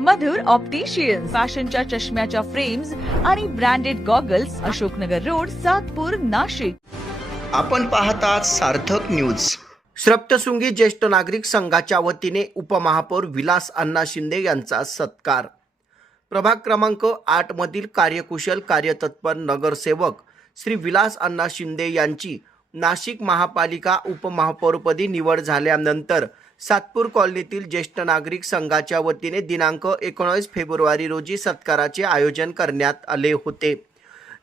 मधुर opticians, फॅशनच्या चष्म्याच्या frames आणि branded goggles, Ashoknagar road, Satpur, Nashik. आपण पाहतात सार्थक न्यूज. सप्तशृंगी ज्येष्ठ नागरिक संघाच्या वतीने उपमहापौर विलास अण्णा शिंदे यांचा सत्कार. प्रभाग क्रमांक 8 मधील कार्यकुशल कार्यतत्पर नगरसेवक श्री विलास अण्णा शिंदे यांची नाशिक महापालिका उपमहापौरपदी निवड झाल्यानंतर सातपूर कॉलनीतील ज्येष्ठ नागरिक संघाच्या वतीने दिनांक 19 फेब्रुवारी रोजी सत्काराचे आयोजन करण्यात आले होते.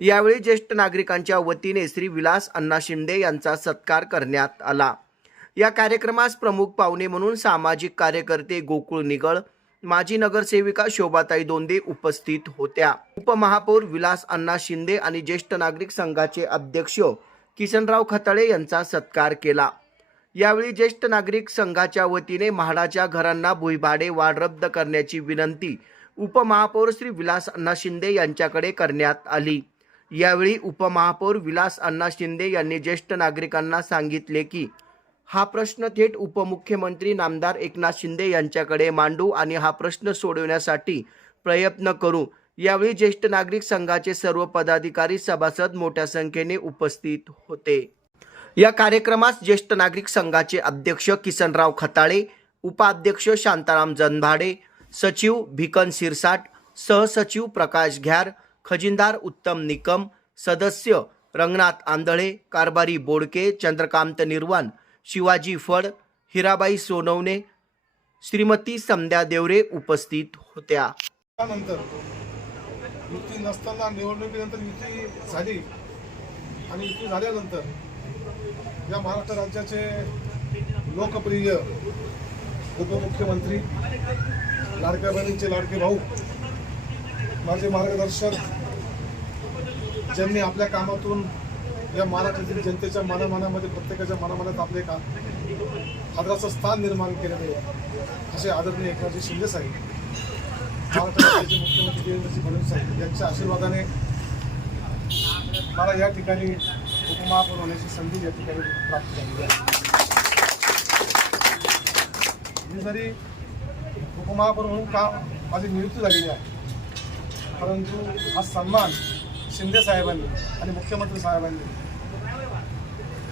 यावेळी ज्येष्ठ नागरिकांच्या वतीने श्री विलास अण्णा शिंदे यांचा सत्कार करण्यात आला. या कार्यक्रमास प्रमुख पाहुणे म्हणून सामाजिक कार्यकर्ते गोकुळ निगळ, माजी नगरसेविका शोभाताई दोंदे उपस्थित होत्या. उपमहापौर विलास अण्णा शिंदे आणि ज्येष्ठ नागरिक संघाचे अध्यक्ष किसनराव खताळे यांचा सत्कार केला. यावेळी ज्येष्ठ नागरिक संघाच्या वतीने म्हाडाच्या घरांना भुईभाडे वाढ रद्द करण्याची विनंती उपमहापौर श्री विलास अण्णा शिंदे यांच्याकडे करण्यात आली. यावेळी उपमहापौर विलास अण्णा शिंदे यांनी ज्येष्ठ नागरिकांना सांगितले की हा प्रश्न थेट उपमुख्यमंत्री नामदार एकनाथ शिंदे यांच्याकडे मांडू आणि हा प्रश्न सोडवण्यासाठी प्रयत्न करू. यावेळी ज्येष्ठ नागरिक संघाचे सर्व पदाधिकारी सभासद मोठ्या संख्येने उपस्थित होते. या कार्यक्रमास ज्येष्ठ नागरिक संघाचे अध्यक्ष किसनराव खताळे, उपाध्यक्ष शांताराम जनभाडे, सचिव भिकन सिरसाट, सहसचिव प्रकाश घ्यार, खजिनदार उत्तम निकम, सदस्य रंगनाथ आंधळे, कारभारी बोडके, चंद्रकांत निर्वाण, शिवाजी फड, हिराबाई सोनवणे, श्रीमती समद्या देवरे उपस्थित होत्या. त्यानंतर युती नसताना निवडणुकीनंतर युती झाली आणि युती झाल्यानंतर या महाराष्ट्र राज्याचे लोकप्रिय उपमुख्यमंत्री, लाडक्या बहिणींचे लाडके भाऊ, माझे मार्गदर्शक, ज्यांनी आपल्या कामातून या महाराष्ट्रातील जनतेच्या मनामनामध्ये, प्रत्येकाच्या मनामनात आपले का आदराचं स्थान निर्माण केलेले असे आदरणीय एकनाथजी शिंदे साहेब, महाराष्ट्र राज्याचे मुख्यमंत्री देवेंद्रजी फडणवीस साहेब यांच्या आशीर्वादाने मला या ठिकाणी उपमहापौर होण्याची संधी या ठिकाणी प्राप्त झाली आहे. मी जरी उपमहापौर म्हणून का माझी नियुक्ती झालेली आहे, परंतु हा सन्मान शिंदे साहेबांनी आणि मुख्यमंत्री साहेबांनी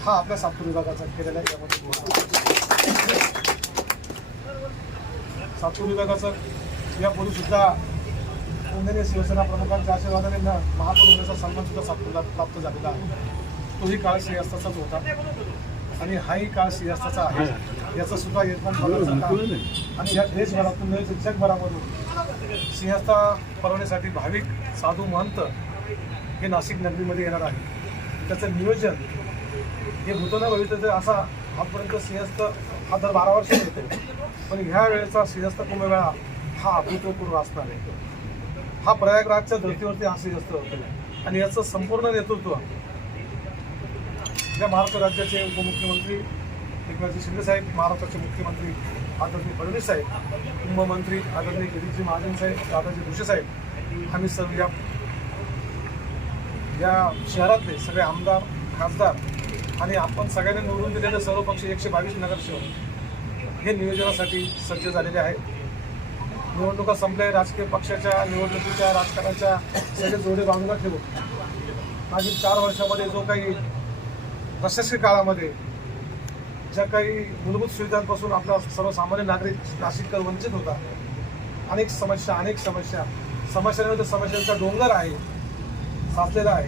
हा आपल्या सातपूर विभागाचा केलेला आहे. त्यामध्ये सातपूर विभागाचा यापूर्वी सुद्धा वंदनीय शिवसेना प्रमुखांच्या आशीर्वादाने महापौर होण्याचा सन्मान सुद्धा सातपूरला प्राप्त झालेला आहे. तोही काळ श्रेयस्ताचाच होता आणि हाही काळ श्रेयस्ताचा आहे. याचा सुद्धा यजमान पदाचा आणि या देशभरातून नव्हे जगभरामधून सिंहस्था पर्वणीसाठी भाविक साधू महंत हे नाशिक नगरीमध्ये येणार आहे. त्याचं नियोजन हे भूतोना भविष्याचं असा आजपर्यंत सिंहस्थ हा दर 12 वर्ष होतो, पण ह्या वेळेचा सिंहस्थ कुंभमेळा हा अभूतपूर्व असणार आहे. हा प्रयागराजच्या धर्तीवरती हा सिंहस्थ होतो आणि याचं संपूर्ण नेतृत्व या महाराष्ट्र राज्याचे उपमुख्यमंत्री एकनाथजी शिंदे साहेब, महाराष्ट्राचे मुख्यमंत्री आदरणीय फडणवीस साहेब, कुंभमंत्री आदरणीय गिरीजी महाजन साहेब, दादाजी भुसे साहेब, आम्ही सर्व या शहरातले सगळे आमदार, खासदार आणि आपण सगळ्यांनी निवडून दिलेले सर्व पक्ष 122 नगरसेवक हे नियोजनासाठी सज्ज झालेले आहेत. निवडणुका संपल्या, राजकीय पक्षाच्या निवडणुकीच्या राजकारणाच्या सगळे जोडे बांधून ठेवून मागील 4 वर्षामध्ये जो काही प्रशासकीय काळामध्ये ज्या काही मूलभूत सुविधांपासून आपला सर्वसामान्य नागरिक नाशिककर वंचित होता, अनेक समस्यांमध्ये समस्यांचा डोंगर आहे, साचलेला आहे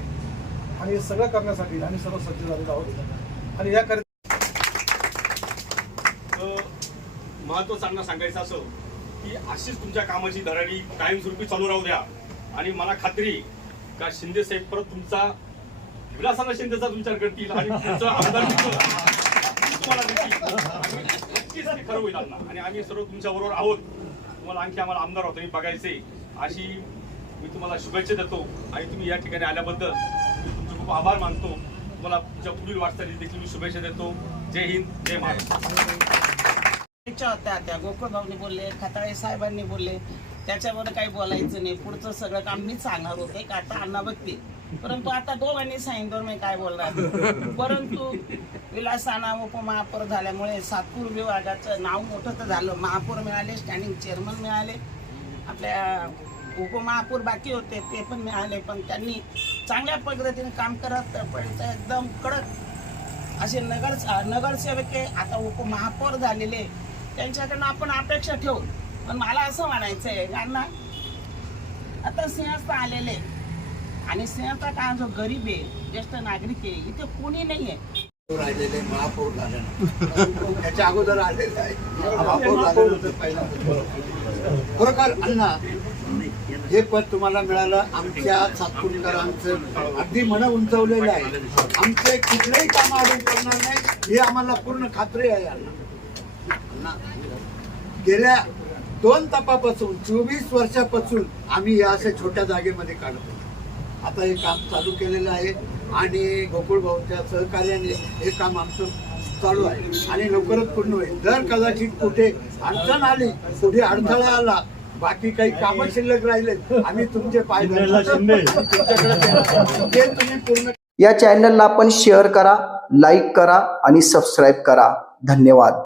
आणि हे सगळं करण्यासाठी आम्ही सर्व सज्ज झालेलो आहोत. आणि याकरिता महत्व सांगायचं असं की अशीच तुमच्या कामाची धडाडी कायमस्वरूपी चालू राहू द्या आणि मला खात्री का शिंदे साहेब परत तुमचा विलास अण्णा शिंदेचा विचार करतील आणि तुमचं आमदार तुम्हाला नक्कीच खरं होईल अण्णा. आणि आम्ही सर्व तुमच्या बरोबर आहोत. तुम्हाला आणखी आम्हाला आमदार होतो बघायचे अशी मी तुम्हाला शुभेच्छा देतो आणि तुम्ही या ठिकाणी आल्याबद्दल तुमचे खूप आभार मानतो. तुम्हाला तुमच्या पुढील वाटचाली देखील मी शुभेच्छा देतो. जय हिंद, जय महाराष्ट्र. होत्या त्या गोकुळ भाऊनी बोलले, खताळे साहेबांनी बोलले, त्याच्यावर काही बोलायचं नाही. पुढचं सगळं काम मीच सांगणार होते का आता अण्णा बघते, परंतु आता दोघांनी सांगितलं मी काय बोलणार. परंतु विलास अण्णा उपमहापौर झाल्यामुळे सातपूर विभागाचं नाव मोठं तर झालं. महापौर मिळाले, स्टँडिंग चेअरमन मिळाले आपल्या उपमहापौर बाकी होते ते पण मिळाले, पण त्यांनी चांगल्या पद्धतीने काम करत एकदम कडक असे नगरसेवक आता उपमहापौर झालेले त्यांच्याकडनं आपण अपेक्षा ठेवू. पण मला असं म्हणायचं आहे त्यांना, आता सिंहस्थ आलेले आणि सिंहस्थ का जो गरीब आहे ज्येष्ठ नागरिक आहे इथे कोणी नाही आहे. राहिलेले महापौर झाले त्याच्या अगोदर आलेले आहे महापौर झालेलं होतं पहिला. खरोखर अण्णा हे पद तुम्हाला मिळालं आमच्या सातपुतेकरांचं अगदी मन उंचवलेलं आहे. आमचे कुठलेही काम अडून करणार नाही हे आम्हाला पूर्ण खात्री आहे अण्णा. गेल्या 2 तपापासून 24 वर्षापासून आम्ही या अशा छोट्या जागेमध्ये काढतो. आता हे काम चालू केलेलं आहे आणि गोकुळ भाऊच्या सहकार्याने हे काम आमचं चालू आहे आणि लवकरच पूर्ण होईल. जर कदाचित कुठे अडचण आली, कुठे अडथळा आला, बाकी काही कामं शिल्लक राहिले, आम्ही तुमचे पाय तुमच्याकडे ते तुम्ही पूर्ण. या चॅनलला आपण शेअर करा, लाईक करा आणि सबस्क्राईब करा. धन्यवाद.